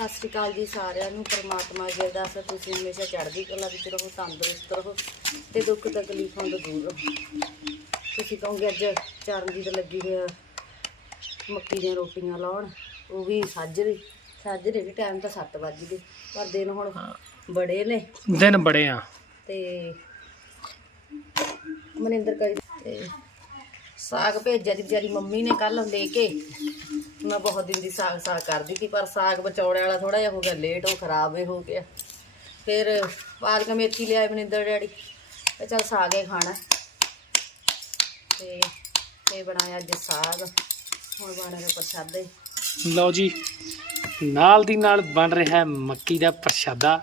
ਸਤਿ ਸ਼੍ਰੀ ਅਕਾਲ ਜੀ ਸਾਰਿਆਂ ਨੂੰ ਪਰਮਾਤਮਾ ਅੱਗੇ ਅਰਦਾਸ ਹੈ ਤੁਸੀਂ ਹਮੇਸ਼ਾ ਚੜ੍ਹਦੀ ਕਲਾ ਵਿੱਚ ਰਹੋ ਤੰਦਰੁਸਤ ਰਹੋ ਤੇ ਦੁੱਖ ਤਕਲੀਫਾਂ ਤੋਂ ਦੂਰ ਰਹੋ। ਤੁਸੀਂ ਕਹੋਗੇ ਅੱਜ ਚਰਨਜੀਤ ਲੱਗੀ ਹੋਇਆ ਮੱਕੀ ਦੀਆਂ ਰੋਟੀਆਂ ਲਾਉਣ ਉਹ ਵੀ ਸਾਜਰੇ ਸਾਜਰੇ ਵੀ ਟਾਈਮ ਤਾਂ 7 ਵਜੇ ਗਏ ਪਰ ਦਿਨ ਹੁਣ ਬੜੇ ਨੇ। ਦਿਨ ਬੜੇ ਆ। ਤੇ ਮਨਿੰਦਰ ਕਰੀ ਤੇ ਸਾਗ ਭੇਜਿਆ ਦੀ ਵਿਚਾਰੀ ਮੰਮੀ ਨੇ ਕੱਲ ਲੈ ਕੇ। ਮੈਂ ਬਹੁਤ ਦਿਨ ਦੀ ਸਾਗ ਸਾਗ ਕਰਦੀ ਸੀ, ਪਰ ਸਾਗ ਬਚੌੜੇ ਵਾਲਾ ਥੋੜਾ ਜਿਹਾ ਹੋ ਗਿਆ ਲੇਟ ਉਹ ਖਰਾਬ ਹੀ ਹੋ ਗਿਆ। ਫਿਰ ਪਾਲਕ ਮੇਥੀ ਲਿਆਏ ਮਨਿੰਦਰ ਡੈਡੀ, ਤੇ ਚਲ ਸਾਗ ਹੀ ਖਾਣਾ। ਤੇ ਤੇ ਬਣਾਇਆ ਅੱਜ ਸਾਗ, ਹੁਣ ਬਣ ਰਿਹਾ ਪ੍ਰਸ਼ਾਦੇ ਲਓ ਜੀ, ਨਾਲ ਦੀ ਨਾਲ ਬਣ ਰਿਹਾ ਮੱਕੀ ਦਾ ਪ੍ਰਸ਼ਾਦਾ।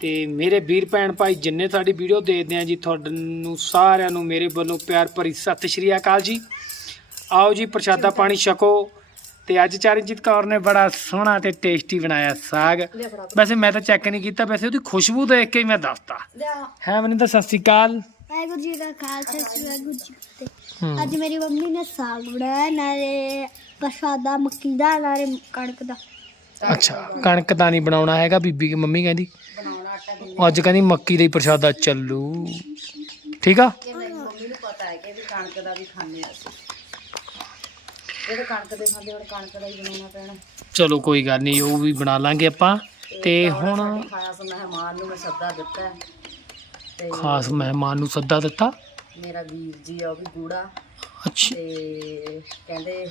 ਤੇ ਮੇਰੇ ਵੀਰ ਭੈਣ ਭਾਈ ਜਿੰਨੇ ਸਾਡੀ ਵੀਡੀਓ ਦੇਖਦੇ ਆ ਜੀ ਤੁਹਾਨੂੰ ਸਾਰਿਆਂ ਨੂੰ ਮੇਰੇ ਵੱਲੋਂ ਪਿਆਰ ਭਰੀ ਸਤਿ ਸ਼੍ਰੀ ਅਕਾਲ ਜੀ। ਆਓ ਜੀ ਪ੍ਰਸ਼ਾਦਾ ਪਾਣੀ ਛਕੋ ਤੇ ਅੱਜ ਚਰਨਜੀਤ ਕੌਰ ਨੇ ਬੜਾ ਸੋਹਣਾ ਤੇ ਟੇਸਟੀ ਬਣਾਇਆ ਸਾਗ। ਵੈਸੇ ਮੈਂ ਤਾਂ ਚੈੱਕ ਨਹੀਂ ਕੀਤਾ ਵੈਸੇ ਉਹਦੀ ਖੁਸ਼ਬੂ ਦੇਖ ਕੇ ਹੀ ਮੈਂ ਦੱਸਤਾ। ਹੈ ਮਨਿੰਦਰ ਸਤਿ ਸ਼੍ਰੀ ਅਕਾਲ। ਵਾਹਿਗੁਰੂ ਜੀ ਦਾ ਖਾਲਸਾ ਸ੍ਰੀ ਵਾਹਿਗੁਰੂ ਜੀ ਕੀ ਫਤਿਹ। ਹੂੰ। ਅੱਜ ਮੇਰੀ ਮੰਮੀ ਨੇ ਸਾਗ ਬਣਾਇਆ ਨਾਲੇ ਪ੍ਰਸ਼ਾਦਾ ਮੱਕੀ ਦਾ ਨਾਲੇ ਕਣਕ ਦਾ। ਅੱਛਾ ਕਣਕ ਦਾ ਨਹੀਂ ਬਣਾਉਣਾ ਹੈਗਾ ਬੀਬੀ ਮੰਮੀ ਕਹਿੰਦੀ। ਅੱਜ ਕਹਿੰਦੀ ਮੱਕੀ ਦਾ ਹੀ ਪ੍ਰਸ਼ਾਦਾ ਚੱਲੂ। ਠੀਕ ਆ? ਕੇ ਮੇਰੀ ਮੰਮੀ ਨੂੰ ਪਤਾ ਹੈ ਕਿ ਵੀ ਕਣਕ ਦਾ ਵੀ ਖਾਂਦੇ ਆ ਅਸੀਂ। ਜਿਹੜੇ ਕਣਕ ਦੇ ਖਾਂਦੇ ਹੁਣ ਕਣਕ ਦਾ ਹੀ ਬਣਾਉਣਾ ਪੈਣਾ। ਚਲੋ ਕੋਈ ਗੱਲ ਨਹੀਂ ਉਹ ਵੀ ਬਣਾ ਲਾਂਗੇ ਆਪਾਂ। ਤੇ ਹੁਣ ਸਾਡੀ ਖਾਸ ਮਹਿਮਾਨ ਨੂੰ ਮੈਂ ਸੱਦਾ ਦਿੱਤਾ ਹੈ। ਤੇ ਖਾਸ ਮਹਿਮਾਨ ਨੂੰ ਸੱਦਾ ਦਿੱਤਾ? ਮੇਰਾ ਵੀਰ ਜੀ ਆ ਉਹ ਵੀ ਗੂੜਾ। ਅੱਛਾ। ਤੇ ਕਹਿੰਦੇ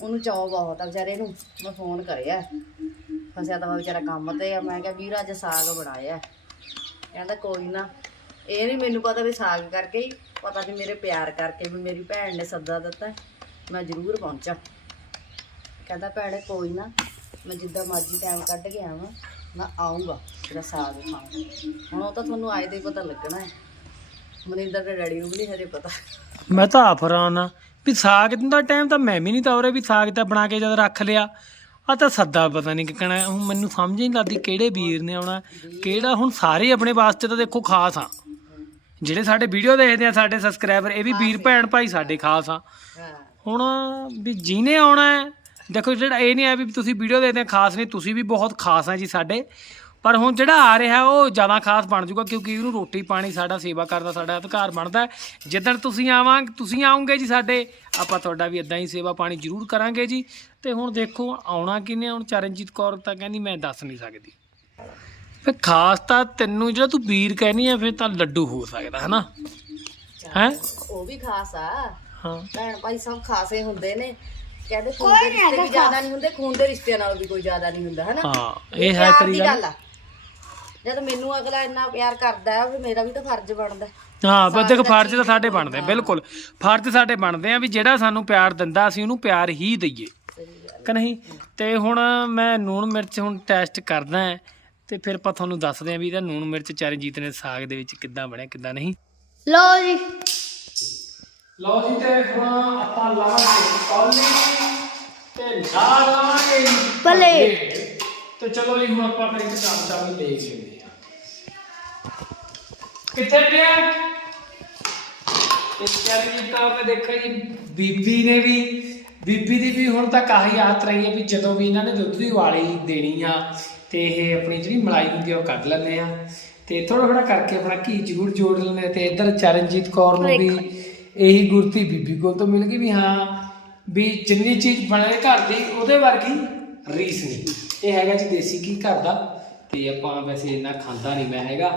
ਉਹਨੂੰ ਚਾਅ ਬਹੁਤ ਆ ਵਿਚਾਰੇ ਨੂੰ ਮੈਂ ਫੋਨ ਕਰਿਆ। ਫਸਿਆ ਤਾਂ ਵਾ ਵਿਚਾਰਾ ਕੰਮ ਤੇ ਆ। ਮੈਂ ਕਿਹਾ, ਵੀਰ, ਅੱਜ ਸਾਗ ਬਣਾਇਆ। ਕਹਿੰਦਾ, ਕੋਈ ਨਾ। ਇਹ ਨਹੀਂ ਮੈਨੂੰ ਪਤਾ ਵੀ ਸਾਗ ਕਰਕੇ ਹੀ, ਪਤਾ ਨਹੀਂ ਮੇਰੇ ਪਿਆਰ ਕਰਕੇ ਵੀ ਮੇਰੀ ਭੈਣ ਨੇ ਸੱਦਾ ਦਿੱਤਾ। ਮੈਂ ਜ਼ਰੂਰ ਪਹੁੰਚਾਂ। ਕਹਿੰਦਾ, ਭੈਣੇ, ਕੋਈ ਨਾ। ਮੈਂ ਜਿੱਦਾਂ ਮਰਜ਼ੀ ਟਾਈਮ ਕੱਢ ਕੇ ਆਵਾਂ। ਮੈਂ ਆਉਂਗਾ ਤੇਰਾ ਸਾਗ ਖਾਣ। ਹੁਣ ਉਹ ਤਾਂ ਤੁਹਾਨੂੰ ਆਏ ਦਾ ਹੀ ਪਤਾ ਲੱਗਣਾ ਹੈ। ਮਨਿੰਦਰ ਦੇ ਡੈਡੀ ਨੂੰ ਵੀ ਨਹੀਂ ਹਜੇ ਪਤਾ। ਮੈਂ ਤਾਂ ਆਫਰਾਂ ਆ ਵੀ ਸਾਗ ਦਾ ਟਾਈਮ ਤਾਂ ਮੈਂ ਵੀ ਨਹੀਂ ਤੌਰੇ ਵੀ ਸਾਗ ਤਾਂ ਬਣਾ ਕੇ ਜਦ ਰੱਖ ਲਿਆ। ਆ ਤਾਂ ਸੱਦਾ ਪਤਾ ਨਹੀਂ ਕਿਕਣਾ ਹੁਣ ਮੈਨੂੰ ਸਮਝ ਹੀ ਨਹੀਂ ਲੱਗਦੀ ਕਿਹੜੇ ਵੀਰ ਨੇ ਆਉਣਾ। ਕਿਹੜਾ ਹੁਣ ਸਾਰੇ ਆਪਣੇ ਵਾਸਤੇ ਤਾਂ ਦੇਖੋ ਖਾਸ ਆ। ਜਿਹੜੇ ਸਾਡੇ ਵੀਡੀਓ ਦੇਖਦੇ ਆ ਸਾਡੇ ਸਬਸਕ੍ਰਾਈਬਰ ਇਹ ਵੀ ਵੀਰ ਭੈਣ ਭਾਈ ਸਾਡੇ ਖਾਸ ਆ। ਹੁਣ ਵੀ ਜਿਹਨੇ ਆਉਣਾ ਹੈ ਦੇਖੋ ਜਿਹੜਾ ਇਹ ਨਹੀਂ ਆ ਵੀ ਤੁਸੀਂ ਵੀਡੀਓ ਦੇਖਦੇ ਆ ਖਾਸ ਨਹੀਂ ਤੁਸੀਂ ਵੀ ਬਹੁਤ ਖਾਸ ਆ ਜੀ ਸਾਡੇ। ਪਰ ਹੁਣ ਜਿਹੜਾ ਆ ਰਿਹਾ ਉਹ ਜ਼ਿਆਦਾ ਖਾਸ ਬਣ ਜਾਊਗਾ ਕਿਉਂਕਿ ਇਹਨੂੰ ਰੋਟੀ ਪਾਣੀ ਸਾਡਾ ਸੇਵਾ ਕਰਦਾ ਸਾਡਾ ਅਧਿਕਾਰ ਬਣਦਾ। ਜਿੱਦਣ ਤੁਸੀਂ ਆਵਾਂ ਤੁਸੀਂ ਆਉਂਗੇ ਜੀ ਸਾਡੇ ਆਪਾਂ ਤੁਹਾਡਾ ਵੀ ਇਦਾਂ ਹੀ ਸੇਵਾ ਪਾਣੀ ਜ਼ਰੂਰ ਕਰਾਂਗੇ ਜੀ। ਤੇ ਹੁਣ ਦੇਖੋ ਆਉਣਾ ਕਿਨੇ ਹੁਣ ਚਰਨਜੀਤ ਕੌਰ ਤਾਂ ਕਹਿੰਦੀ ਮੈਂ ਦੱਸ ਨਹੀਂ ਸਕਦੀ। ਫਿਰ ਖਾਸ ਤਾਂ ਤੈਨੂੰ ਜਿਹੜਾ ਤੂੰ ਵੀਰ ਕਹਿਨੀ ਆ ਫਿਰ ਤਾਂ ਲੱਡੂ ਹੋ ਸਕਦਾ ਹੈ ਨਾ ਹੈ? ਉਹ ਵੀ ਖਾਸ ਆ। ਹਾਂ। ਭੈਣ ਭਾਈ ਸਭ ਖਾਸੇ ਹੁੰਦੇ ਨੇ। ਕਹਿੰਦੇ ਖੂਨ ਦੇ ਰਿਸ਼ਤੇ ਵੀ ਜ਼ਿਆਦਾ ਨਹੀਂ ਹੁੰਦੇ ਖੂਨ ਦੇ ਰਿਸ਼ਤਿਆਂ ਨਾਲੋਂ ਵੀ ਕੋਈ ਜ਼ਿਆਦਾ ਨਹੀਂ ਹੁੰਦਾ ਹਨਾ? ਹਾਂ ਇਹ ਹੈ ਤੇਰੀ ਦੀ ਗੱਲ। ਗੱਲ ਆ। ਜਦ ਮੈਨੂੰ ਅਗਲਾ ਇੰਨਾ ਪਿਆਰ ਕਰਦਾ ਹੈ ਵੀ ਮੇਰਾ ਵੀ ਤਾਂ ਫਰਜ਼ ਬਣਦਾ ਹੈ। ਹਾਂ ਬਸ ਦੇਖ ਫਰਜ਼ ਤਾਂ ਸਾਡੇ ਬਣਦੇ ਆ, ਬਿਲਕੁਲ। ਫਰਜ਼ ਸਾਡੇ ਬਣਦੇ ਆ ਵੀ ਜਿਹੜਾ ਸਾਨੂੰ ਪਿਆਰ ਦਿੰਦਾ ਅਸੀਂ ਉਹਨੂੰ ਪਿਆਰ ਹੀ ਦਈਏ। ਕਿ ਨਹੀਂ? ਤੇ ਹੁਣ ਮੈਂ ਨੂਣ ਮਿਰਚ ਹੁਣ ਟੈਸਟ ਕਰਦਾ ਹੈ ਤੇ ਫਿਰ ਆਪਾਂ ਤੁਹਾਨੂੰ ਦੱਸਦੇ ਆ ਵੀ ਇਹਦਾ ਨੂਣ ਮਿਰਚ ਚਰਨਜੀਤ ਨੇ ਸਾਗ ਦੇ ਵਿੱਚ ਕਿੱਦਾਂ ਬਣਿਆ ਕਿੱਦਾਂ ਨਹੀਂ। ਲਓ ਜੀ। ਲਓ ਜੀ ਤੇ ਹੁਣ ਆਪਾਂ ਲਾਵਾਂਗੇ ਕੌਲੀ ਤੇ ਨਾਲ ਲਾਵਾਂਗੇ ਪਲੇਟ। ਤੇ ਚਲੋ ਜੀ ਹੁਣ ਆਪਾਂ ਫਿਰ ਇੱਕ ਚਮਚਾ ਵੀ ਦੇਖ ਲੈਂਦੇ ਆ ਕਿੱਥੇ ਪਿਆ? ਇਸ ਚਰਨਜੀਤ ਤਾਂ ਮੈਂ ਦੇਖਿਆ ਜੀ ਬੀਬੀ ਨੇ ਵੀ ਬੀਬੀ ਦੀ ਵੀ ਹੁਣ ਤੱਕ ਆਹੀ ਆਦਤ ਰਹੀ ਹੈ ਵੀ ਜਦੋਂ ਵੀ ਇਹਨਾਂ ਨੇ ਦੁੱਧ ਦੀ ਉਬਾਲੀ ਦੇਣੀ ਆ ਤੇ ਇਹ ਆਪਣੀ ਜਿਹੜੀ ਮਲਾਈ ਹੁੰਦੀ ਆ ਉਹ ਕੱਢ ਲੈਂਦੇ ਆ। ਤੇ ਥੋੜਾ ਥੋੜਾ ਕਰਕੇ ਆਪਣਾ ਘੀ ਜ਼ਰੂਰ ਜੋੜ ਲੈਂਦੇ ਤੇ ਇੱਧਰ ਚਰਨਜੀਤ ਕੌਰ ਨੂੰ ਵੀ ਇਹੀ ਗੁਰਤੀ ਬੀਬੀ ਕੋਲ ਤੋਂ ਮਿਲ ਗਈ ਵੀ ਹਾਂ ਵੀ ਜਿੰਨੀ ਚੀਜ਼ ਬਣੇ ਘਰ ਦੀ ਉਹਦੇ ਵਰਗੀ ਰੀਸ ਨਹੀਂ। ਇਹ ਹੈਗਾ ਜੀ ਦੇਸੀ ਘੀ ਘਰ ਦਾ ਤੇ ਆਪਾਂ ਵੈਸੇ ਇੰਨਾ ਖਾਂਦਾ ਨਹੀਂ ਮੈਂ ਹੈਗਾ।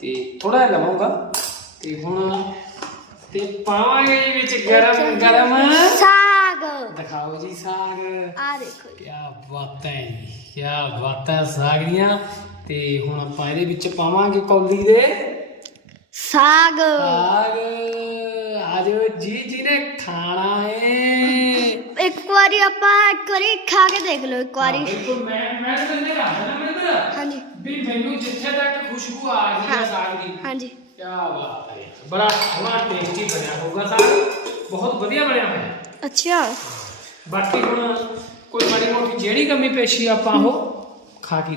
ਤੇ ਥੋੜਾ ਜਿਹਾ ਲਵਾਂਗਾ। ਤੇ ਹੁਣ ਤੇ ਪਾਵਾਂਗੇ ਜੀ ਵਿੱਚ ਗਰਮ ਗਰਮ। ਸਾਗ। ਦਿਖਾਓ ਜੀ ਸਾਗ। ਆ ਦੇਖੋ। ਕੀ ਬਾਤ ਹੈ ਜੀ ਕੀ ਬਾਤ ਹੈ ਸਾਗ ਦੀਆਂ। ਤੇ ਹੁਣ ਆਪਾਂ ਇਹਦੇ ਵਿੱਚ ਪਾਵਾਂਗੇ ਕੌਲੀ ਦੇ। ਸਾਗ। ਸਾਗ। ਆਜੋ ਜੀ ਜੀ ਨੇ ਖਾਣਾ ਏ ਇੱਕ ਵਾਰੀ ਆਪਾਂ ਇੱਕ ਵਾਰੀ ਖਾ ਕੇ ਦੇਖ ਲਓ ਇੱਕ ਵਾਰੀ ਦੇਖੋ ਮੈਂ ਮੈਂ ਤਾਂ ਤੈਨੂੰ ਕਹਾਂ ਨਾ ਮੈਂ ਹਾਂਜੀ ਵੀ ਮੈਨੂੰ ਜਿੱਥੇ ਤੱਕ ਖੁਸ਼ਬੂ ਆ ਰਹੀ ਹੈ ਹਾਂ। ਸਾਗ ਦੀ ਹਾਂਜੀ ਕੀ ਬਾਤ ਹੈ ਬੜਾ ਬੜਾ ਟੇਸਟੀ ਬਣਿਆ ਹੋਊਗਾ ਸਾਗ ਬਹੁਤ ਵਧੀਆ ਬਣਿਆ ਹੋਇਆ ਅੱਛਾ ਬਾਕੀ ਹੁਣ ਕੋਈ ਮਾੜੀ ਮੋਟੀ ਜਿਹੜੀ ਕਮੀ ਪੇਸ਼ੀ ਆਪਾਂ ਉਹ ਖਾ ਕੇ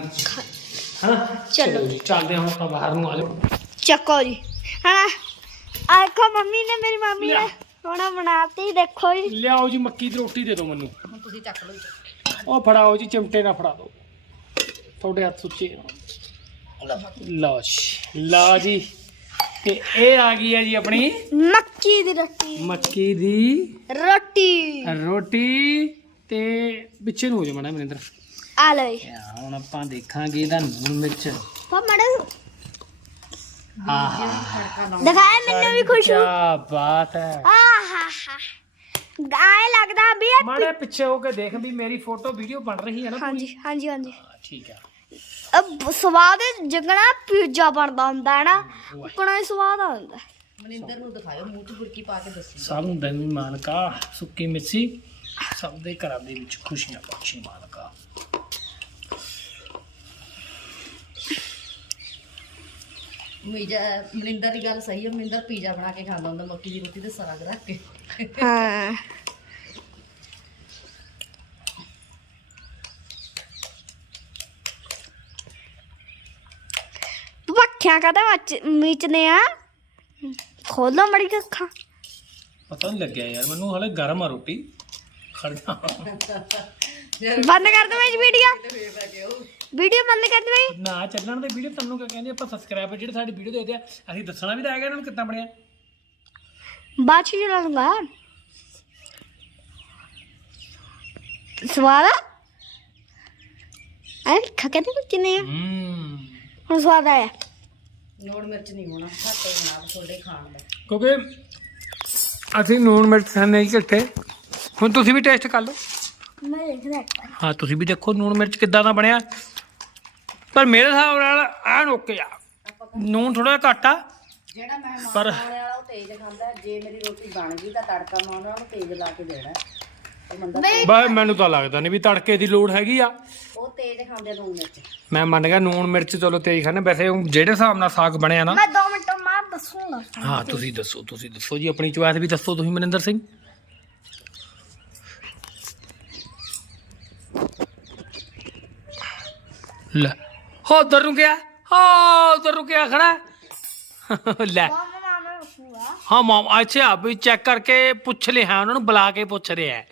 ਹਾਂ ਚਲੋ। ਜੀ ਚੱਲਦੇ ਹਾਂ ਹੁਣ ਆਪਾਂ ਬਾਹਰ ਨੂੰ ਆ ਜਾਓ ਚੱਕੋ ਜੀ ਹਾਂ ਆ ਦੇਖੋ ਮੰਮੀ ਨੇ ਮੇਰੀ ਮੰਮੀ ਲਿਆ। ਨੇ ਸੋਹਣਾ ਬਣਾਤੀ ਦੇਖੋ ਜੀ। ਲਿਆਓ ਜੀ ਮੱਕੀ ਦੀ ਰੋਟੀ ਦੇ ਦਿਓ ਮੈਨੂੰ। ਹੁਣ ਤੁਸੀਂ ਚੱਕ ਲਓ ਜੀ। ਉਹ ਫੜਾਓ ਜੀ ਚਿਮਟੇ ਨਾਲ ਫੜਾ ਦਿਓ। ਤੁਹਾਡੇ ਹੱਥ ਸੁੱਚੇ ਲਓ। ਜੀ ਲਓ ਜੀ। ਤੇ ਇਹ ਆ ਗਈ ਹੈ ਜੀ ਆਪਣੀ ਮੱਕੀ ਦੀ ਰੋਟੀ। ਮੱਕੀ ਦੀ ਰੋਟੀ। ਰੋਟੀ। ਤੇ ਪਿੱਛੇ ਨੂੰ ਹੋ ਜਾ ਮੜਾ ਮਨਿੰਦਰ। ਆ ਲੈ ਹੁਣ ਆਪਾਂ ਦੇਖਾਂਗੇ ਇਹਦਾ ਲੂਣ ਮਿਰਚ। ਪਾ ਮੜਾ ਦਿਖਾਇਆ ਮੈਨੂੰ ਵੀ ਖੁਸ਼ ਕੀ ਹੂੰ ਬਾਤ ਹੈ। ਆਹਾ। ਹਾ ਗਾਏ ਲੱਗਦਾ ਵੀ ਇਹ ਮਾੜੇ ਪਿੱਛੇ ਹੋ ਕੇ ਦੇਖ ਵੀ ਮੇਰੀ ਫੋਟੋ ਵੀਡੀਓ ਬਣ ਰਹੀ ਹੈ ਨਾ ਹਾਂਜੀ ਹਾਂਜੀ ਹਾਂਜੀ। ਹਾਂ, ਠੀਕ ਹੈ। ਅਬ ਸਵਾਦ ਜਗਣਾ ਪੀਜ਼ਾ ਬਣਦਾ ਹੁੰਦਾ ਹੈ ਨਾ ਕੋਣਾ ਹੀ ਸਵਾਦ ਆਉਂਦਾ ਮਨਿੰਦਰ ਨੂੰ ਦਿਖਾਇਓ ਮੂੰਹ 'ਚ ਬੁਰਕੀ ਪਾ ਕੇ ਦੱਸੀ। ਸਭ ਨੂੰ ਦਮੀ ਮਾਨਕਾ ਸੁੱਕੀ ਮਿੱਸੀ ਸਭ ਦੇ ਘਰਾਂ ਦੇ ਵਿੱਚ ਖੁਸ਼ੀਆਂ ਬਖਸ਼ੀ ਮਾਨਕਾ ਮੀਜਾ ਮਨਿੰਦਰ ਦੀ ਗੱਲ ਸਹੀ ਹੈ ਮਨਿੰਦਰ ਪੀਜ਼ਾ ਬਣਾ ਕੇ ਖਾਂਦਾ ਹੁੰਦਾ ਮੱਕੀ ਦੀ ਰੋਟੀ ਤੇ ਸਾਗ ਰੱਖ ਕੇ। ਹਾਂ। ਪੱਖਿਆਂ ਕਦਾ ਮੀਚਨੇ ਆ? ਖੋਲੋ ਮੜੀ ਅੱਖਾਂ। ਪਤਾ ਨਹੀਂ ਲੱਗਿਆ ਯਾਰ ਮੈਨੂੰ ਹਲੇ ਗਰਮ ਆ ਰੋਟੀ। ਖੜ ਜਾ। ਬੰਦ ਕਰ ਦਵਾਂ ਇਸ ਵੀਡੀਓ ਵੀਡੀਓ ਬੰਦ ਕਰ ਦਵਾਂ ਨਾ ਚੱਲਣ ਦੇ ਵੀਡੀਓ ਤੁਹਾਨੂੰ ਕਿਆ ਕਹਿੰਦੇ ਆਪਾਂ ਸਬਸਕ੍ਰਾਈਬਰ ਜਿਹੜੇ ਸਾਡੀ ਵੀਡੀਓ ਦੇਖਦੇ ਆ ਅਸੀਂ ਦੱਸਣਾ ਵੀ ਤਾਂ ਹੈਗਾ ਇਹਨਾਂ ਨੂੰ ਕਿੱਦਾਂ ਬਣਿਆ। ਬਾਅਦ ਚ ਚਲਾ ਲੂੰਗਾ ਸਵਾਦ ਆ? ਐ ਖਕੇ ਤੇ ਕੁਝ ਨਹੀਂ ਆ। ਹੂੰ। ਹੁਣ ਸਵਾਦ ਆਇਆ। ਨੋੜ ਮਿਰਚ ਨਹੀਂ ਹੋਣਾ ਘੱਟ ਹੋਣਾ ਤੁਹਾਡੇ ਖਾਣ ਦਾ। ਕਿਉਂਕਿ ਅਸੀਂ ਨੂਣ ਮਿਰਚ ਹੀ ਇਕੱਠੇ ਹੁਣ ਤੁਸੀਂ ਵੀ ਟੇਸਟ ਕਰ ਲਓ। ਮੈਂ ਦੇਖਦਾ। ਹਾਂ ਤੁਸੀਂ ਵੀ ਦੇਖੋ ਨੂਣ ਮਿਰਚ ਕਿੱਦਾਂ ਦਾ ਬਣਿਆ। ਪਰ ਮੇਰੇ ਹਿਸਾਬ ਨਾਲ ਐਨ ਓਕੇ ਆ ਨੂਣ ਥੋੜਾ ਜਿਹਾ ਘੱਟ ਆ। ਜਿਹੜਾ ਮੈਂ ਪਰ- ਮਾਂ ਵਾਲੇ ਵਾਲਾ ਉਹ ਤੇਜ਼ ਖਾਂਦਾ ਹੈ। ਜੇ ਮੇਰੀ ਰੋਟੀ ਬਣ ਗਈ ਤਾਂ ਤੜਕਾ ਮੈਂ ਉਹਨਾਂ ਨੂੰ ਤੇਜ਼ ਲਾ ਕੇ ਦੇਣਾ ਹੈ। ਤੇ ਮੰਦਾ ਬਈ ਮੈਨੂੰ ਤਾਂ ਲੱਗਦਾ ਨਹੀਂ ਵੀ ਤੜਕੇ ਦੀ ਲੋੜ ਹੈਗੀ ਆ। ਉਹ ਤੇਜ਼ ਖਾਂਦੇ ਲੂਣ ਮਿਰਚ। ਮੈਂ ਮੰਨ ਗਿਆ ਨੂਣ ਮਿਰਚ ਚਲੋ ਤੇਜ਼ ਖਾਣੇ ਵੈਸੇ ਉਹ ਜਿਹੜੇ ਹਿਸਾਬ ਨਾਲ ਸਾਗ ਬਣਿਆ ਨਾ। ਮੈਂ 2 ਮਿੰਟ ਮਾਰ ਦੱਸੂਗਾ ਹਾਂ ਤੁਸੀਂ ਦੱਸੋ ਤੁਸੀਂ ਦੱਸੋ ਜੀ ਆਪਣੀ ਚੁਆਇਸ ਵੀ ਦੱਸੋ ਤੁਸੀਂ ਮਨਿੰਦਰ ਸਿੰਘ। ਲੈ। ਹੋ ਉਧਰ ਨੂੰ ਗਿਆ। ਹੋ ਉਧਰ ਨੂੰ ਗਿਆ ਖੜਾ। ਲੈ। ਮਾਮਾ ਮਾਮਾ ਦੱਸੂਗਾ ਹਾਂ ਮਾਮ ਅੱਛਾ ਵੀ ਚੈੱਕ ਕਰਕੇ ਪੁੱਛ ਲਿਆ ਉਹਨਾਂ ਨੂੰ ਬੁਲਾ ਕੇ ਪੁੱਛ ਰਿਹਾ ਹੈ।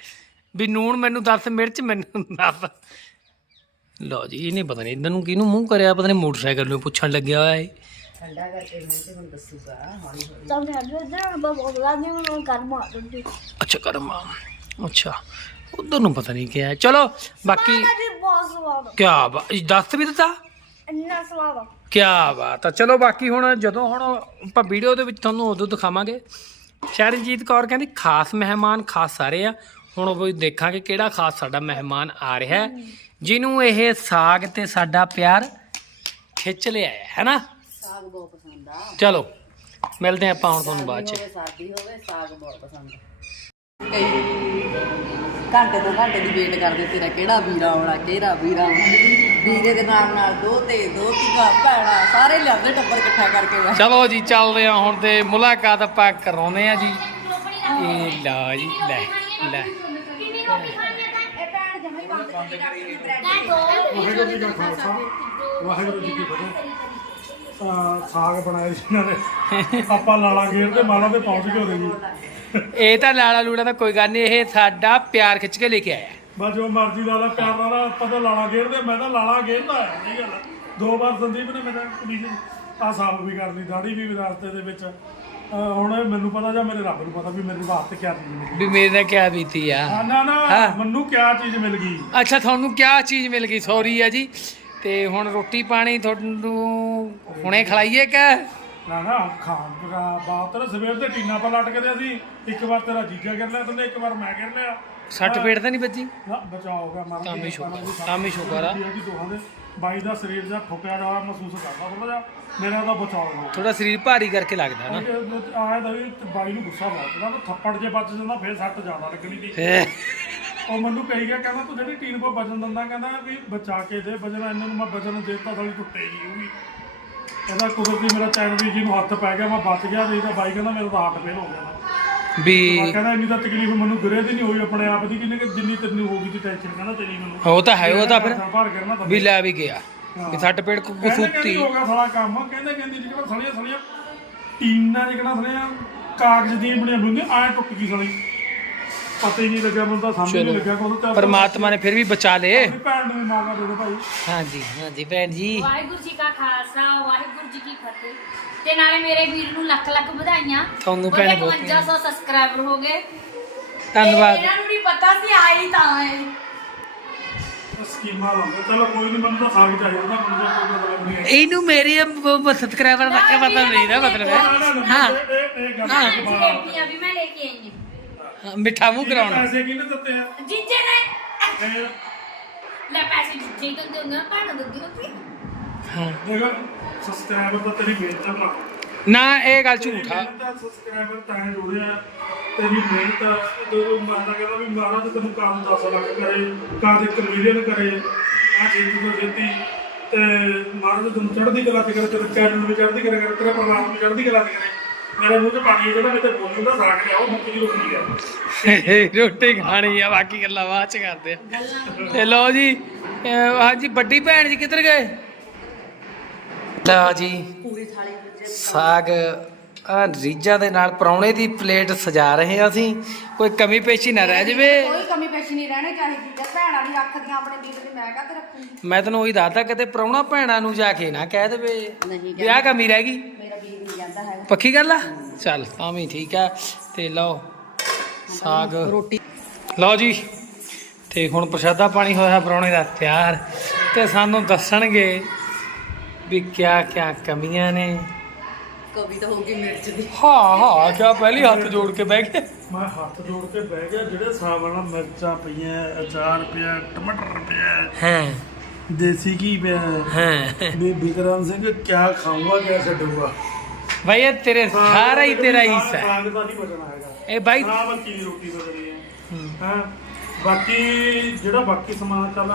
ਵੀ ਨੂਣ ਮੈਨੂੰ ਦੱਸ ਮਿਰਚ ਮੈਨੂੰ ਦੱਸ। ਲਓ ਜੀ ਇਹਨੇ ਪਤਾ ਨਹੀਂ ਇਹਨਾਂ ਨੂੰ ਕਿਹਨੂੰ ਮੂੰਹ ਕਰਿਆ ਪਤਾ ਨਹੀਂ ਮੋਟਰਸਾਈਕਲ ਨੂੰ ਪੁੱਛਣ ਲੱਗਿਆ ਹੋਇਆ ਹੈ ਠੰਡਾ ਕਰਕੇ ਮੂੰਹ ਤੇ ਹੁਣ ਦੱਸੂਗਾ ਹੌਲੀ ਹੌਲੀ ਤਾਂ ਮੈਂ ਜਿਹੜਾ ਬਬਲਾ ਨਹੀਂ ਮੈਂ ਕਰ ਮਾਰ ਦੂੰਗੀ ਅੱਛਾ ਕਰਮਾ ਅੱਛਾ ਉਧਰ ਨੂੰ ਪਤਾ ਨਹੀਂ ਕਿਹਾ ਹੈ। ਚਲੋ ਬਾਕੀ ਬਾ- ਦੱਸ ਵੀ ਦਿੱਤਾ। ਇੰਨਾ ਸਵਾਦ ਆ। ਕਿਆ ਬਾਤ ਆ। ਚਲੋ ਬਾਕੀ ਹੁਣ ਜਦੋਂ ਹੁਣ ਆਪਾਂ ਵੀਡੀਓ ਦੇ ਵਿੱਚ ਤੁਹਾਨੂੰ ਉਦੋਂ ਦਿਖਾਵਾਂਗੇ। ਸ਼ਰਨਜੀਤ ਕੌਰ ਕਹਿੰਦੀ ਖਾਸ ਮਹਿਮਾਨ ਖਾਸ ਸਾਰੇ ਆ। ਹੁਣ ਉਹ ਵੀ ਦੇਖਾਂਗੇ ਕਿਹੜਾ ਖਾਸ ਸਾਡਾ ਮਹਿਮਾਨ ਆ ਰਿਹਾ ਹੈ। ਜਿਹਨੂੰ ਇਹ ਸਾਗ ਤੇ ਸਾਡਾ ਪਿਆਰ ਖਿੱਚ ਲਿਆ ਹੈ। ਹੈਨਾ ਸਾਗ ਬਹੁਤ ਪਸੰਦ ਆ। ਚਲੋ ਮਿਲਦੇ ਹਾਂ ਆਪਾਂ ਹੁਣ ਤੁਹਾਨੂੰ ਬਾਅਦ ਚ। ਹੋਵੇ ਸਾਦੀ ਹੋਵੇ ਸਾਗ ਬਹੁਤ ਪਸੰਦ ਕਈ ਘੰਟੇ ਤੋਂ ਘੰਟੇ ਦੀ ਵੇਟ ਕਰਦੇ ਤੇਰਾ ਕਿਹੜਾ ਵੀਰਾ ਆਉਣਾ ਕਿਹੜਾ ਵੀਰਾ ਆਉਣਾ। ਵੀਰੇ ਦੇ ਨਾਮ ਨਾਲ ਦੋ ਤੇ ਦੋ ਧੀਆਂ ਭੈਣਾਂ ਸਾਰੇ ਲਿਆਉਂਦੇ ਟੱਬਰ ਇਕੱਠਾ ਕਰਕੇ ਚਲੋ ਜੀ ਚੱਲਦੇ ਹਾਂ ਹੁਣ ਤੇ ਮੁਲਾਕਾਤ ਆਪਾਂ ਕਰਾਉਂਦੇ ਆ ਜੀ। ਇਹ ਲਾ ਜੀ ਲੈ ਲੈ। ਵਾਹਿਗੁਰੂ ਜੀ ਕਾ ਖਾਲਸਾ। ਵਾਹਿਗੁਰੂ ਜੀ ਕੀ ਫਤਿਹ। ਤਾਂ ਸਾਗ ਬਣਾਇਆ ਜੀ ਇਹਨਾਂ ਨੇ। ਆਪਾਂ ਲਾਲਾ ਗੇਰ ਤੇ ਮਾਲਾ ਤੇ ਪਹੁੰਚ ਗਏ ਉਹਦੇ ਜੀ। ਇਹ ਤਾਂ ਲਾਲਾ ਲੂੜਾ ਤਾਂ ਕੋਈ ਗੱਲ ਨਹੀਂ ਇਹ ਸਾਡਾ ਪਿਆਰ ਖਿੱਚ ਕੇ ਲੈ ਕੇ ਆਇਆ। ਬਸ ਜੋ ਮਰਜ਼ੀ ਲਾਲਾ ਪਿਆਰ ਨਾਲ ਆਪਾਂ ਤਾਂ ਲਾਲਾ ਗੇਰ ਦੇ ਮੈਂ ਤਾਂ ਲਾਲਾ ਗੇਰ ਦਾ ਆਇਆ ਨਹੀਂ ਗੱਲ ਦੋ ਵਾਰ ਸੰਦੀਪ ਨੇ ਮੇਰਾ ਕਮੀਜ਼ ਆ ਸਾਫ਼ ਵੀ ਕਰ ਲਈ ਦਾੜੀ ਵੀ ਵਿਰਾਸਤੇ ਦੇ ਵਿੱਚ। ਅਹ ਹੁਣ ਇਹ ਮੈਨੂੰ ਪਤਾ ਜਾਂ ਮੇਰੇ ਰੱਬ ਨੂੰ ਪਤਾ ਵੀ ਮੇਰੇ ਵਾਸਤੇ ਕੀ ਚੀਜ਼ ਮਿਲ ਗਈ। ਵੀ ਮੇਰੇ ਨਾਲ ਕਿਆ ਬੀਤੀ ਆ? ਨਾ ਨਾ ਹਾਂ। ਮੈਨੂੰ ਕੀ ਚੀਜ਼ ਮਿਲ ਗਈ। ਅੱਛਾ ਤੁਹਾਨੂੰ ਕਿਆ ਚੀਜ਼ ਮਿਲ ਗਈ? ਸੌਰੀ ਆ ਜੀ। ਤੇ ਹੁਣ ਰੋਟੀ ਪਾਣੀ ਤੁਹਾਨੂੰ ਹੁਣੇ ਖਲਾਈਏ ਕਿ? ਨਾ ਨਾ ਖਾਣ ਦਾ ਬਾਤ ਤੇ ਸਵੇਰ ਦੇ ਟੀਨਾ ਪਰ ਲਟਕਦੇ ਅਸੀਂ ਇੱਕ ਵਾਰ ਤੇਰਾ ਜੀਜਾ ਗਿਰ ਲਿਆ ਤੈਨੂੰ ਇੱਕ ਵਾਰ ਮੈਂ ਗਿਰ ਲਿਆ। ਸੱਟ ਪੇਟ ਤਾਂ ਨਹੀਂ ਵੱਜੀ? ਨਾ ਬਚਾਅ ਹੋ ਗਿਆ ਤਾਂ ਵੀ ਸ਼ੁਕਰ ਤਾਂ ਵੀ ਸ਼ੁਕਰ ਆ। ਕਿ ਦੋਹਾਂ ਦੇ ਬਾਈ ਦਾ ਸਰੀਰ ਜਾਂ ਠੁਕਿਆ ਜਾ ਮਹਿਸੂਸ ਕਰਦਾ ਥੋੜਾ ਜਿਹਾ ਮੇਰਾ ਹੋ ਗਿਆ। ਥੋੜਾ ਸਰੀਰ ਭਾਰੀ ਕਰਕੇ ਲੱਗਦਾ ਨਾ। ਆਇਆ ਤਾਂ ਵੀ ਬਾਈ ਨੂੰ ਗੁੱਸਾ ਬਹੁਤ ਨਾ ਥੱਪੜ ਜੇ ਵੱਜ ਜਾਂਦਾ ਫੇਰ ਸੱਟ ਜ਼ਿਆਦਾ ਲੱਗਣੀ ਦੀ ਫੇ ਉਹ ਮੈਨੂੰ ਕਹੀ ਗਿਆ ਕਹਿੰਦਾ ਤੂੰ ਜਿਹੜੀ ਟੀਨ ਕੋ ਵਜਨ ਦਿੰਦਾ ਕਹਿੰਦਾ ਵੀ ਬਚਾ ਕੇ ਦੇ ਵਜਨ ਇਹਨਾਂ ਨੂੰ ਮੈਂ ਵਜਨ ਦੇਤਾ ਸਾਲੀ ਟੁੱਟੇਗੀ ਉਹ ਵੀ ਇਹਦਾ ਕੁਦਰਤੀ ਮੇਰਾ ਚੈਨ ਵੀ ਜੀ ਨੂੰ ਹੱਥ ਪੈ ਗਿਆ ਮੈਂ ਬਚ ਗਿਆ ਨਹੀਂ ਤਾਂ ਬਾਈ ਕਹਿੰਦਾ ਮੇਰਾ ਤਾਂ ਹੱਥ ਫੇਲ ਹੋ ਗਿਆ। ਵੀ ਕਹਿੰਦਾ ਇੰਨੀ ਤਾਂ ਤਕਲੀਫ ਮੈਨੂੰ ਗਰੇ ਦੀ ਨਹੀਂ ਹੋਈ ਆਪਣੇ ਆਪ ਦੀ ਕਿੰਨੇ ਕਿ ਜਿੰਨੀ ਤੈਨੂੰ ਹੋ ਗਈ ਸੀ ਟੈਨਸ਼ਨ ਕਹਿੰਦਾ ਤੇਰੀ ਮੈਨੂੰ। ਉਹ ਤਾਂ ਹੈ ਉਹ ਤਾਂ ਫਿਰ ਭਾਰ ਕਰਨਾ ਤਾਂ ਵੀ ਲੈ ਵੀ ਗਿਆ। ਵੀ ਸੱਟ ਪੇਟ ਕੋ ਕੁਸੂਤੀ ਹੋ ਗਿਆ ਸਾਲਾ ਕੰਮ ਕਹਿੰਦੇ ਕਹਿੰਦੀ ਜਿਹੜਾ ਸਲੀਆਂ ਸਲੀਆਂ ਟੀਨਾਂ ਜਿਹੜਾ ਸਲੀਆਂ ਕਾਗਜ਼ ਦੀਆਂ ਬਣੀਆਂ ਹੁੰਦੀਆਂ ਐ ਟੁੱਟ ਗਈ ਸਲੀ। ਪਤਾ ਹੀ ਨਹੀਂ ਲੱਗਿਆ ਮੈਨੂੰ ਤਾਂ ਸਮਝ ਨਹੀਂ ਲੱਗਿਆ ਕਦੋਂ ਚੱਲ ਪਰਮਾਤਮਾ ਨੇ ਫਿਰ ਵੀ ਬਚਾ ਲਏ। ਆਪਣੀ ਭੈਣ ਨੂੰ ਵੀ ਮੌਕਾ ਦੇ ਦੇ ਭਾਈ। ਹਾਂਜੀ ਹਾਂਜੀ ਭੈਣ ਜੀ। ਵਾਹਿਗੁਰੂ ਜੀ ਕਾ ਖਾਲਸਾ ਵਾਹਿਗੁਰੂ ਜੀ ਕੀ ਫਤਿਹ। ਤੇ ਨਾਲੇ ਮੇਰੇ ਵੀਰ ਨੂੰ ਲੱਖ ਲੱਖ ਵਧਾਈਆਂ। ਤੁਹਾਨੂੰ ਭੈਣੇ ਉਹਦੇ ਬਹੁਤ 5500 ਸਬਸਕ੍ਰਾਈਬਰ ਹੋ ਗਏ। ਧੰਨਵਾਦ। ਤੇ ਇਹਨਾਂ ਨੂੰ ਨਹੀਂ ਪਤਾ ਸੀ ਆਈ ਤਾਂ ਹੈ ਸਕੀਮਾਂ ਲਾਉਂਦੇ ਚਲੋ ਕੋਈ ਨਹੀਂ ਮੈਨੂੰ ਤਾਂ ਸਾਗ ਚਾਹੀਦਾ ਨਾ ਮੈਨੂੰ ਤਾਂ ਕੋਈ ਮਤਲਬ ਨਹੀਂ ਹੈ ਇਹਨੂੰ ਮੇਰੇ ਸਬਸਕ੍ਰਾਈਬਰ ਦਾ ਕੀ ਪਤਾ ਨਹੀਂ ਦਾ ਮਤਲਬ ਹੈ? ਹਾਂ। ਇਹ- ਇਹ ਗੱਲ ਹਾਂ। ਜਲੇਬੀਆਂ ਵੀ ਮੈਂ ਲੈ ਕੇ ਆਈ ਹਾਂ, ਮਿੱਠਾ ਮੂੰਹ ਕਰਾਉਣਾ। ਪੈਸੇ ਕਿਹਨੇ ਦਿੱਤੇ ਆ? ਜੀਜੇ ਨੇ। ਲੈ ਪੈਸੇ ਜੀਜੇ ਦਿੰਦੇ ਹੁੰਦੇ ਆ ਭਾਣ ਦਿੰਦੀ ਹੁੰਦੀ ਹਾਂ ਦੇਖ ਸਬਸਕ੍ਰਾਈਬਰ ਤਾਂ ਤੇਰੀ ਮਿਹਨਤ ਨਾਲ ਨਾ ਇਹ ਗੱਲ ਝੂਠ ਆ। ਸਬਸਕ੍ਰਾਈਬਰ ਤਾਂ ਜੁੜੇ ਆ। ਤੇਰੀ ਮਿਹਨਤ ਜਦੋਂ ਮਾਨਾ ਕਹਿੰਦਾ ਵੀ ਮਹਾਰਾਜ ਤੈਨੂੰ ਕੰਮ 10 ਲੱਖ ਕਰੇ ਕਾਦ ਇੱਕ ਮਿਲੀਅਨ ਕਰੇ। ਆ ਛੇਤੀ ਤੋਂ ਛੇਤੀ ਤੇ ਮਹਾਰਾਜ ਤੈਨੂੰ ਚੜ੍ਹਦੀ ਕਲਾ ਤੇ ਕਰੇ ਤੇਰੇ ਚੈਨਲ ਵੀ ਚੜ੍ਹਦੀ ਕਰੇ ਕਰੇ ਤੇਰਾ ਪ੍ਰੋਗਰਾਮ ਵੀ ਚੜ੍ਹਦੀ ਕਲਾ ਤੇ ਕਰੇ। ਮੇਰੇ ਮੂੰਹ 'ਚ ਪਾਣੀ ਜਿਹੜਾ ਮੇਰੇ ਬੋਲੀ ਹੁੰਦਾ ਸਾਗ ਲਿਆਓ ਮੁੱਕੀ ਦੀ ਰੋਟੀ ਆ। ਰੋਟੀ ਖਾਣੀ ਆ ਬਾਕੀ ਗੱਲਾਂ ਬਾਅਦ ਚ ਕਰਦੇ ਆ। ਤੇ ਲਓ ਜੀ ਹਾਂਜੀ ਵੱਡੀ ਭੈਣ ਜੀ ਕਿੱਧਰ ਗਏ? ਲਓ ਜੀ ਸਾਗ ਆ ਰੀਜਾਂ ਦੇ ਨਾਲ ਪਰੌਣੇ ਦੀ ਪਲੇਟ ਸਜਾ ਰਹੇ ਆ ਅਸੀਂ। ਕੋਈ ਕਮੀ ਪੇਸ਼ੀ ਨਾ ਰਹਿ ਜਾਵੇ। ਕੋਈ ਕਮੀ ਪੇਸ਼ੀ ਨਹੀਂ ਰਹਿਣੀ ਚਾਹੀਦੀ। ਜੇ ਭੈਣਾਂ ਨਹੀਂ ਰੱਖਦੀਆਂ ਆਪਣੇ ਵੀਰ ਦੀ ਮੈਂ ਕਾਹਤੇ ਰੱਖੂੰਗੀ? ਮੈਂ ਤੈਨੂੰ ਉਹੀ ਦੱਸਦਾ ਕਿਤੇ ਪਰੌਣਾ ਭੈਣਾਂ ਨੂੰ ਜਾ ਕੇ ਨਾ ਕਹਿ ਦੇਵੇ। ਨਹੀਂ ਵੀ ਆਹ ਕਮੀ ਰਹਿ ਗਈ। ਹੈਗਾ। ਪੱਕੀ ਗੱਲ ਆ? ਚੱਲ ਤਾਂ ਵੀ ਠੀਕ ਆ। ਤੇ ਲਓ ਸਾਗ। ਰੋਟੀ। ਲਓ ਜੀ ਤੇ ਹੁਣ ਪ੍ਰਸ਼ਾਦਾ ਪਾਣੀ ਹੋਇਆ ਪਰੌਣੇ ਦਾ ਤਿਆਰ। ਤੇ ਸਾਨੂੰ ਦੱਸਣਗੇ ਵੀ ਕਿਆ ਕਿਆ ਕਮੀਆਂ ਨੇ। ਕਵੀ ਤਾਂ ਹੋਊਗੀ ਮਿਰਚ ਦੀ। ਹਾਂ ਹਾਂ ਕਿਆ ਪਹਿਲੀ ਹੱਥ ਜੋੜ ਕੇ ਬਹਿ ਗਏ ਮੈਂ ਹੱਥ ਜੋੜ ਕੇ ਬਹਿ ਗਿਆ ਜਿਹੜੇ ਨਾਲ ਮਿਰਚਾਂ ਪਈਆਂ ਅਚਾਰ ਪਿਆ ਟਮਾਟਰ ਪਿਆ ਹਾਂ। ਦੇਸੀ ਘੀ ਪਿਆ। ਹਾਂ। ਵੀ ਵਿਕਰਮ ਸਿੰਘ ਕਿਆ ਖਾਊਗਾ ਕਿਆ ਛੱਡੂਗਾ? ਭਾਈ ਇਹ ਤੇਰੇ ਸਾਰਾ ਹੀ ਤੇਰਾ ਹੀ ਹਿੱਸਾ ਹੈ ਸਾਗ ਦਾ ਨਹੀਂ ਬਚਣਾ ਹੈਗਾ ਇਹ ਬਾਈ ਨਾ ਬੱਕੀ ਦੀ ਰੋਟੀ ਬਦਲੀ ਹੈ ਹਾਂ ਬਾਕੀ ਜਿਹੜਾ ਬਾਕੀ ਸਮਾਨ ਚੱਲ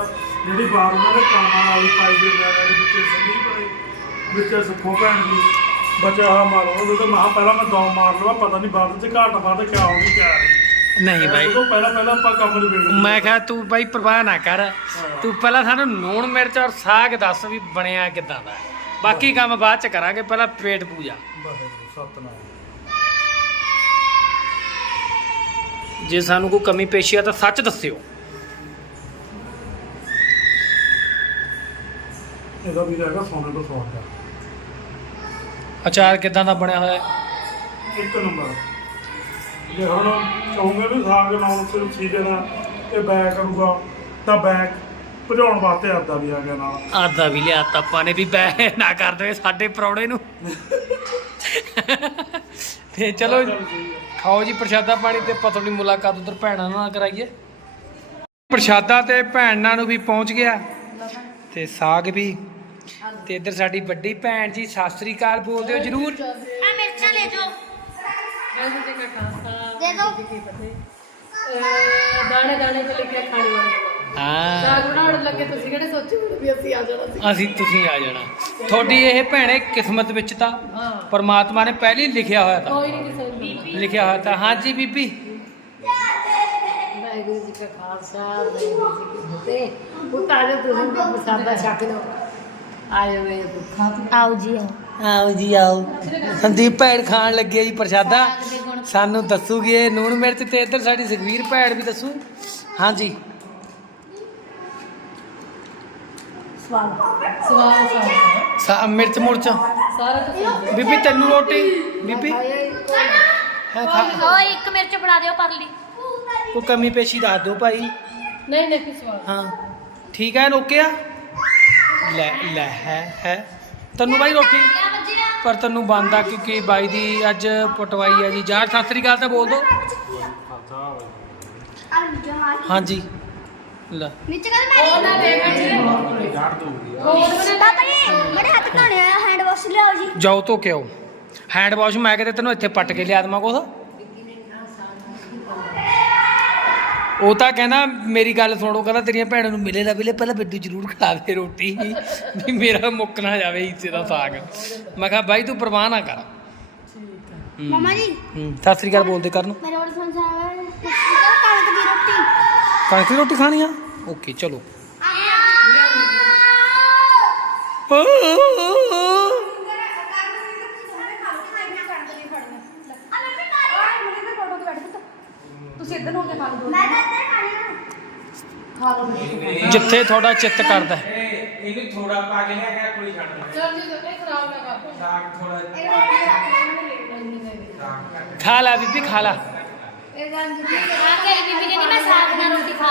ਜਿਹੜੀ ਬਾਹਰ ਉਹਨਾਂ ਦੇ ਕਾਮਾਂ ਵਾਲੀ ਪਾਈ ਦੇ ਦੇ ਵਿੱਚ ਸੰਦੀਪ ਦੇ ਵਿੱਚ ਸੁੱਖੋ ਭੈਣ ਦੀ ਬਚਿਆ ਹੋਇਆ ਮਾਰ ਉਹਦੇ ਤੇ ਮਹਾ ਪਹਿਲਾਂ ਮੈਂ ਦੋ ਮਾਰ ਲਵਾਂ ਪਤਾ ਨਹੀਂ ਬਾਅਦ ਚ ਘਾਟ ਬਾਅਦ ਕਿਆ ਹੋਊਗੀ ਕਿਆ ਨਹੀਂ ਨਹੀਂ ਬਾਈ ਉਦੋਂ ਪਹਿਲਾਂ ਪਹਿਲਾਂ ਆਪਾਂ ਕੰਮ ਨੂੰ ਵੇਖ ਮੈਂ ਕਿਹਾ ਤੂੰ ਬਾਈ ਪਰਵਾਹ ਨਾ ਕਰ ਤੂੰ ਪਹਿਲਾਂ ਸਾਨੂੰ ਨੂਣ ਮਿਰਚ ਔਰ ਸਾਗ ਦੱਸ ਵੀ ਬਣਿਆ ਕਿਦਾਂ ਦਾ ਹੈ। ਬਾਕੀ ਕੰਮ ਬਾਅਦ ਚ ਕਰਾਂਗੇ ਪਹਿਲਾਂ ਪੇਟ ਪੂਜਾ। ਸਤਨਾਮ। ਜੇ ਸਾਨੂੰ ਕੋਈ ਕਮੀ ਪੇਸ਼ੀ ਆ ਤਾਂ ਸੱਚ ਦੱਸਿਓ। ਇਹਦਾ ਵੀ ਹੈਗਾ ਸੋਨੇ ਤੋਂ ਸਵਾਦ ਦਾ ਅਚਾਰ ਕਿਦਾਂ ਦਾ ਬਣਿਆ ਹੋਇਆ? ਹੈ ਇੱਕ ਨੰਬਰ। ਜੇ ਹੁਣ ਕਹੂੰਗੇ ਵੀ ਸਾਗ ਨਾਲ ਸਿਰਫ ਸੀਜ਼ੇ ਦਾ ਇਹ ਬੈਕ ਕਰੂਗਾ ਤਾਂ ਬੈਕ। ਭਜਾਉਣ ਵਾਸਤੇ ਆਦਾ ਵੀ ਆ ਗਿਆ ਨਾਲ। ਆਦਾ ਵੀ ਲਿਆ ਆਪਾਂ ਨੇ ਵੀ ਬੈ ਨਾ ਕਰ ਦੇਵੇ ਸਾਡੇ ਪਰੌੜੇ ਨੂੰ। ਤੇ ਚਲੋ ਖਾਓ ਜੀ ਪ੍ਰਸ਼ਾਦਾ ਪਾਣੀ ਤੇ ਪਤਾ ਨਹੀਂ ਮੁਲਾਕਾਤ ਉਧਰ ਭੈਣਾਂ ਨਾਲ ਕਰਾਈਏ। ਪ੍ਰਸ਼ਾਦਾ ਤੇ ਭੈਣਾਂ ਨੂੰ ਵੀ ਪਹੁੰਚ ਗਿਆ ਤੇ ਸਾਗ ਵੀ। ਤੇ ਇੱਧਰ ਸਾਡੀ ਵੱਡੀ ਭੈਣ ਜੀ ਸਤਿ ਸ੍ਰੀ ਅਕਾਲ ਬੋਲਦੇ ਹੋ ਜਰੂਰ। ਆ ਮਿਰਚਾਂ ਲੈ ਜਾਓ। ਦੇ ਦੋ। ਦਾਣੇ ਦਾਣੇ ਤੇ ਲਿਖਿਆ ਖਾਣੇ ਵਾਲੇ। ਹਾਂ। ਸਾਗ ਬਣਾਉਣ ਲੱਗੇ ਤੁਸੀਂ ਕਿਹੜੇ ਸੋਚੇ ਹੋਣੇ ਵੀ ਅਸੀਂ ਆ ਜਾਣਾ ਸੀ? ਅਸੀਂ ਤੁਸੀਂ ਆ ਜਾਣਾ। ਤੁਹਾਡੀ ਇਹ ਭੈਣੇ ਕਿਸਮਤ ਵਿੱਚ ਤਾਂ ਪਰਮਾਤਮਾ ਨੇ ਪਹਿਲੇ ਹੀ ਲਿਖਿਆ ਹੋਇਆ ਤਾਂ। ਕੋਈ ਨਹੀਂ ਕਿਸੇ ਨੂੰ ਲਿਖਿਆ ਹੋਇਆ ਤਾਂ। ਹਾਂਜੀ ਬੀਬੀ। ਵਾਹਿਗੁਰੂ ਜੀ ਕਾ ਖਾਲਸਾ ਵਾਹਿਗੁਰੂ ਜੀ ਕੀ ਫਤਿਹ। ਉਹ ਤਾਂ ਜੋ ਤੁਸੀਂ ਵੀ ਪ੍ਰਸਾਦਾ ਛਕ ਲਓ ਆਏ ਵੇ ਦੁੱਖਾਂ ਤੋਂ ਆਓ ਜੀ ਆਓ। ਆਓ ਜੀ ਆਓ। ਸੰਦੀਪ ਭੈਣ ਖਾਣ ਲੱਗੀ ਜੀ ਪ੍ਰਸ਼ਾਦਾ। ਸਾਨੂੰ ਦੱਸੂਗੀ ਇਹ ਨੂਣ ਮਿਰਚ ਤੇ ਇੱਧਰ ਸਾਡੀ ਸੁਖਵੀਰ ਭੈਣ ਵੀ ਦੱਸੂ। ਹਾਂਜੀ ਸਵਾਲ ਸਵਾਲ ਸਵਾਲ ਸਾ ਮਿਰਚ ਮੁਰਚ। ਸਾਰਾ ਬੀਬੀ ਤੈਨੂੰ ਰੋਟੀ? ਬੀਬੀ? ਹਾਂ ਖਾ। ਓ ਇੱਕ ਮਿਰਚ ਬਣਾ ਦਿਓ ਪਰਲੀ ਕੋਈ ਕਮੀ ਪੇਸ਼ੀ ਦੱਸ ਦਿਓ ਭਾਈ। ਨਹੀਂ ਨਹੀਂ ਸਵਾਲ। ਹਾਂ। ਠੀਕ ਹੈ ਰੋਕਿਆ? ਲੈ ਲੈ ਹੈ ਹੈ। ਤੈਨੂੰ ਭਾਈ ਰੋਟੀ? ਪਰ ਤੈਨੂੰ ਬੰਦਾ ਕਿਉਂਕਿ ਬਾਈ ਦੀ ਅੱਜ ਪਟਵਾਈ ਹੈ ਜੀ। ਜਾ ਸਤਿ ਸ੍ਰੀ ਅਕਾਲ ਤਾਂ ਬੋਲ ਦੋ ਆ ਹਾਂਜੀ। ਲੈ। ਨੀਚੇ ਕਰ ਮੈਂ। ਉਹ ਨਾ ਦੇਖ ਜੀ ਪਾਪਾ ਜੀ ਮੇਰੇ ਹੱਥ ਧੋਣੇ ਆ ਹੈਂਡ ਵਾਸ਼ ਲਿਆਓ ਜੀ। ਜਾਓ ਧੋ ਕੇ ਆਓ। ਹੈਂਡ ਵਾਸ਼ ਮੈਂ ਕਿਤੇ ਤੈਨੂੰ ਇੱਥੇ ਪੱਟ ਕੇ ਲਿਆ ਦੇਵਾਂ ਕੁਛ? ਉਹ ਤਾਂ ਕਹਿੰਦਾ ਮੇਰੀ ਗੱਲ ਸੁਣੋ ਕਹਿੰਦਾ ਤੇਰੀਆਂ ਭੈਣਾਂ ਨੂੰ ਮਿਲੇ ਨਾ ਮਿਲੇ ਪਹਿਲਾਂ ਬਿੱਡੂ ਜ਼ਰੂਰ ਖਾ ਦੇ ਰੋਟੀ। ਵੀ ਮੇਰਾ ਮੁੱਕ ਨਾ ਜਾਵੇ ਹਿੱਸੇ ਦਾ ਸਾਗ। ਮੈਂ ਕਿਹਾ ਬਾਈ ਤੂੰ ਪਰਵਾਹ ਨਾ ਕਰ। ਹੂੰ। ਮਮਾ ਜੀ। ਹੂੰ। ਸਤਿ ਸ੍ਰੀ ਅਕਾਲ ਬੋਲਦੇ ਕਰਨ। ਮੇਰੇ ਕੋਲ ਸੁਣ ਸਾਗ ਕਣਕ ਦੀ ਰੋਟੀ। कणक रोटी खानी है? ओके, चलो। जिथे थोड़ा चित कर खा ला, बीबी, खा ला। ਖਾ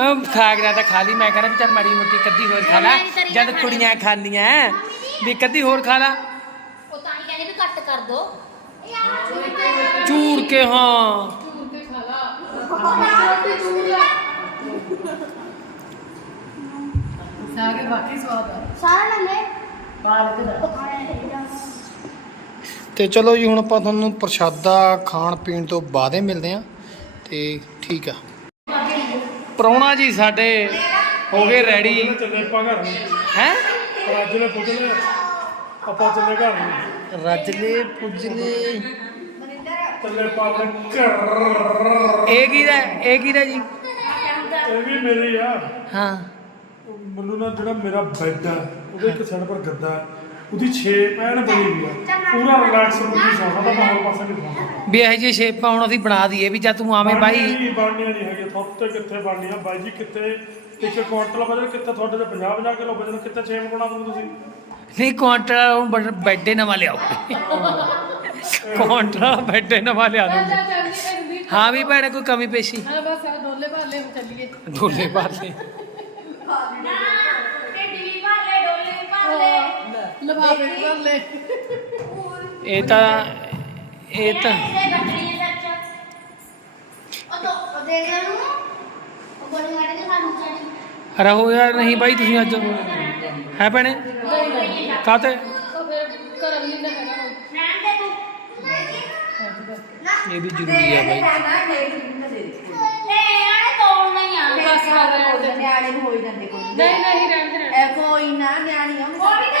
ਉਹ ਖਾਗ ਰਿਹਾ ਤਾਂ ਖਾ ਲਈ ਮੈਂ ਕਹਿੰਦਾ ਵੀ ਚੱਲ ਮਾੜੀ ਮੋਟੀ ਕੱਦੀ ਹੋਰ ਖਾ ਲੈ ਜਦ ਕੁੜੀਆਂ ਖਾਂਦੀਆਂ ਵੀ ਕੱਦੀ ਹੋਰ ਖਾ ਲੈ। ਉਹ ਤਾਂ ਹੀ ਕਹਿੰਦੇ ਵੀ ਘੱਟ ਕਰ ਦੋ। ਚੂਰ ਕੇ ਹਾਂ। ਚੂਰ ਕੇ ਖਾ ਲਾ ਰੋਟੀ ਚੂਰ ਲੈ ਸਾਗ ਬਾਕੀ ਸਵਾਦ ਆ। ਸਾਰਾ ਨੰਨੇ ਪਾਲਕ ਦਾ। ਤੇ ਚਲੋ ਜੀ ਹੁਣ ਆਪਾਂ ਤੁਹਾਨੂੰ ਪ੍ਰਸ਼ਾਦਾ ਖਾਣ ਪੀਣ ਤੋਂ ਬਾਅਦ ਹੀ ਮਿਲਦੇ ਆ ਤੇ ਠੀਕ ਆ। ਪ੍ਰਾਹੁਣਾ ਜੀ ਸਾਡੇ ਹੋ ਗਏ ਰੈਡੀ ਚੱਲੇ ਆਪਾਂ ਘਰ ਨੂੰ। ਹੈ? ਰੱਜ ਲੈ ਪੁੱਜ ਲੈ ਆਪਾਂ ਚੱਲੇ ਘਰ ਨੂੰ। ਰੱਜਲੇ ਪੁੱਜਲੇ ਚੱਲੇ ਆਪਾਂ ਘਰ। ਇਹ ਕੀ ਦਾ ਇਹ ਕੀ ਦਾ ਜੀ? ਇਹ ਵੀ ਮੇਰੀ ਆ। ਹਾਂ। ਮੈਨੂੰ ਨਾ ਜਿਹੜਾ ਮੇਰਾ ਬੈੱਡ ਆ ਉਹਦੇ ਇੱਕ ਸਾਈਡ ਪਰ ਗੱਦਾ। ਹੈ, ਉਹਦੀ 6 ਪੈਣ ਬਣੀ ਹੋਈ ਆ। ਪੂਰਾ ਰਿਲੈਕਸ ਮੁੱਢੀ ਸੌਂਦਾ ਤਾਂ ਮੈਂ ਹੋਰ ਪਾਸੇ ਨਹੀਂ ਸੌਂਦਾ ਵੀ ਇਹ ਜਿਹੀ ਸ਼ੇਪ ਹੁਣ ਅਸੀਂ ਬਣਾ ਦਈਏ ਵੀ ਜਦ ਤੂੰ ਆਵੇਂ ਬਾਈ। ਨਹੀਂ ਬਣਨੀਆਂ ਨਹੀਂ ਹੈਗੀਆਂ। ਥੋਤੇ ਕਿੱਥੇ ਬਣਨੀਆਂ ਬਾਈ ਜੀ ਕਿੱਥੇ? ਇੱਕ ਕੁਆਂਟਲ ਵਜਨ ਕਿੱਥੇ ਤੁਹਾਡੇ ਤੇ 50 50 ਕਿਲੋ ਵਜਨ ਕਿੱਥੇ 6 ਬਣਾ ਦੂੰ ਤੁਸੀਂ? ਨਹੀਂ ਕੁਆਂਟਲ ਬੈੱਡੇ ਨਵਾਂ ਲਿਆਓ। ਕੁਆਂਟਲ ਬੈੱਡੇ ਨਵਾਂ ਲਿਆ ਜੀ ਇਹਦੀ ਹਾਂ ਵੀ ਭੈਣੇ ਕੋਈ ਕਮੀ ਪੇਸ਼ੀ? ਹਾਂ ਬਸ ਆ ਦੋਲੇ ਭਾਲੇ ਹੁਣ ਚੱਲੀਏ। ਢੋਲੇ ਪਾਲੇ ਨਾ ਢਿੱਡੀ ਵੀ ਭਰ ਲੈ ਵੀ ਭਰ ਲੈ ਲਫਾਫੇ ਇਹ ਤਾਂ ਇਹ ਤਾਂ। ਰਹੋ ਯਾਰ ਨਹੀਂ ਬਾਈ ਤੁਸੀਂ ਅੱਜ ਹੈ ਭੈਣੇ? ਕਾਤੇ ਇਹ ਵੀ ਜ਼ਰੂਰੀ ਆ ਬਾਈ। ਨਹੀਂ ਨਹੀਂ ਰਹਿਣ ਦੇ ਰਹਿਣ ਦੇ। ਐ ਕੋਈ ਨਾ ਨਿਆਣੀ ਆ। ਉਹ ਵੀ ਤਾਂ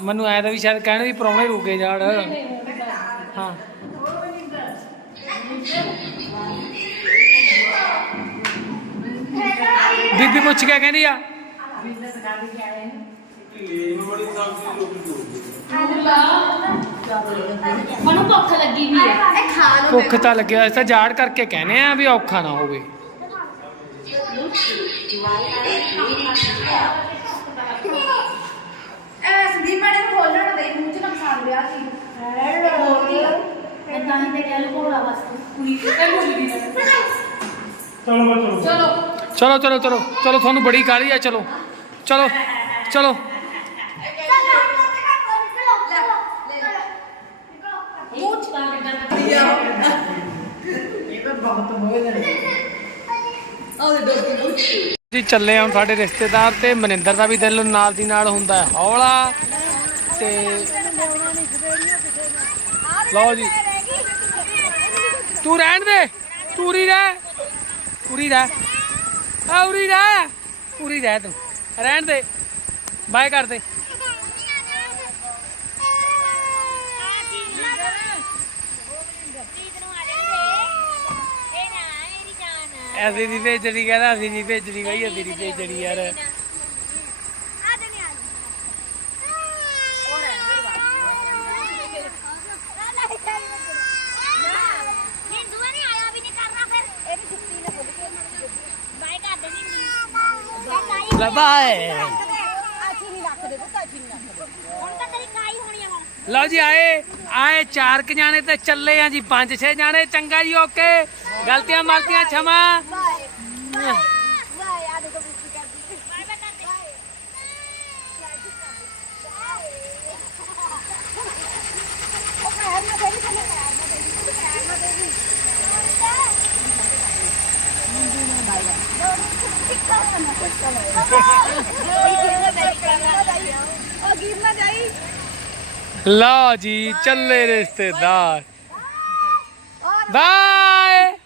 ਮੈਨੂੰ ਐਂ ਤਾਂ ਵੀ ਸ਼ਾਇਦ ਕਹਿਣ ਵੀ ਪਰੌਣੇ ਰੁਕੇ ਜਾਣ ਹਾਂ। ਬੀਬੀ ਪੁੱਛ ਕੇ ਕਹਿੰਦੀ ਆ। ਮੈਨੂੰ ਭੁੱਖ ਲੱਗੀ ਵੀ ਹੈ ਇਹ ਖਾ ਲਓ ਭੁੱਖ ਤਾਂ ਲੱਗਿਆ ਇਸ ਤਾਂ ਜਾੜ ਕਰਕੇ ਕਹਿੰਦੇ ਆ ਵੀ ਔਖਾ ਨਾ ਹੋਵੇ। ਐ ਸੰਦੀਪ ਮੈਡਮ ਨੂੰ ਖੋਲਣਾ ਨਾ ਦੇ ਮੂੰਹ ਚ ਨਾ ਪਸੰਦ ਲਿਆ ਸੀ ਇਦਾਂ ਹੀ ਤੇ ਗੱਲ ਕੋਲਾ ਬਸ ਕੁੜੀ ਇਹ ਦੀ ਹੈ। ਚਲੋ ਬਈ ਚਲੋ। ਚਲੋ। ਚਲੋ ਚਲੋ ਚਲੋ ਚਲੋ ਤੁਹਾਨੂੰ ਬੜੀ ਕਾਹਲੀ ਆ ਚਲੋ। ਚਲੋ ਚਲੋ। ਮੂੰਹ ਚ ਪਾ ਕੇ ਡਰ ਜੀ ਚੱਲੇ ਹੁਣ ਸਾਡੇ ਰਿਸ਼ਤੇਦਾਰ ਤੇ ਮਨਿੰਦਰ ਦਾ ਵੀ ਦਿਲ ਨਾਲ ਦੀ ਨਾਲ ਹੁੰਦਾ ਹੈ ਹੌਲਾ ਤੇ ਲਓ ਜੀ। ਤੂੰ ਰਹਿਣ ਦੇ ਤੂੰ ਉਰੀ ਰਹਿ ਉਰੀ ਰਹਿ। ਆ ਉਰੀ ਰਹਿ ਉਰੀ ਰਹਿ ਤੂੰ। ਰਹਿਣ ਦੇ ਬਾਏ ਕਰ ਦੇ। ਐਸੀ ਨਹੀਂ ਭੇਜਣੀ ਕਹਿੰਦਾ ਅਸੀਂ ਨਹੀਂ ਭੇਜਣੀ ਬਈ ਅਸੀਂ ਨਹੀਂ ਭੇਜਣੀ ਯਾਰ। ਲਓ ਜੀ, ਆਏ ਆਏ ਚਾਰ ਕ ਜਾਣੇ ਤੇ ਚੱਲੇ ਆ ਜੀ, ਪੰਜ ਛੇ ਜਾਣੇ, ਚੰਗਾ ਜੀ, ਓਕੇ। ਗਲਤੀਆਂ ਮਾਰਤੀਆਂ ਛਮਾ। ਲਓ ਜੀ ਚੱਲੇ ਰਿਸ਼ਤੇਦਾਰ। ਬਾਏ।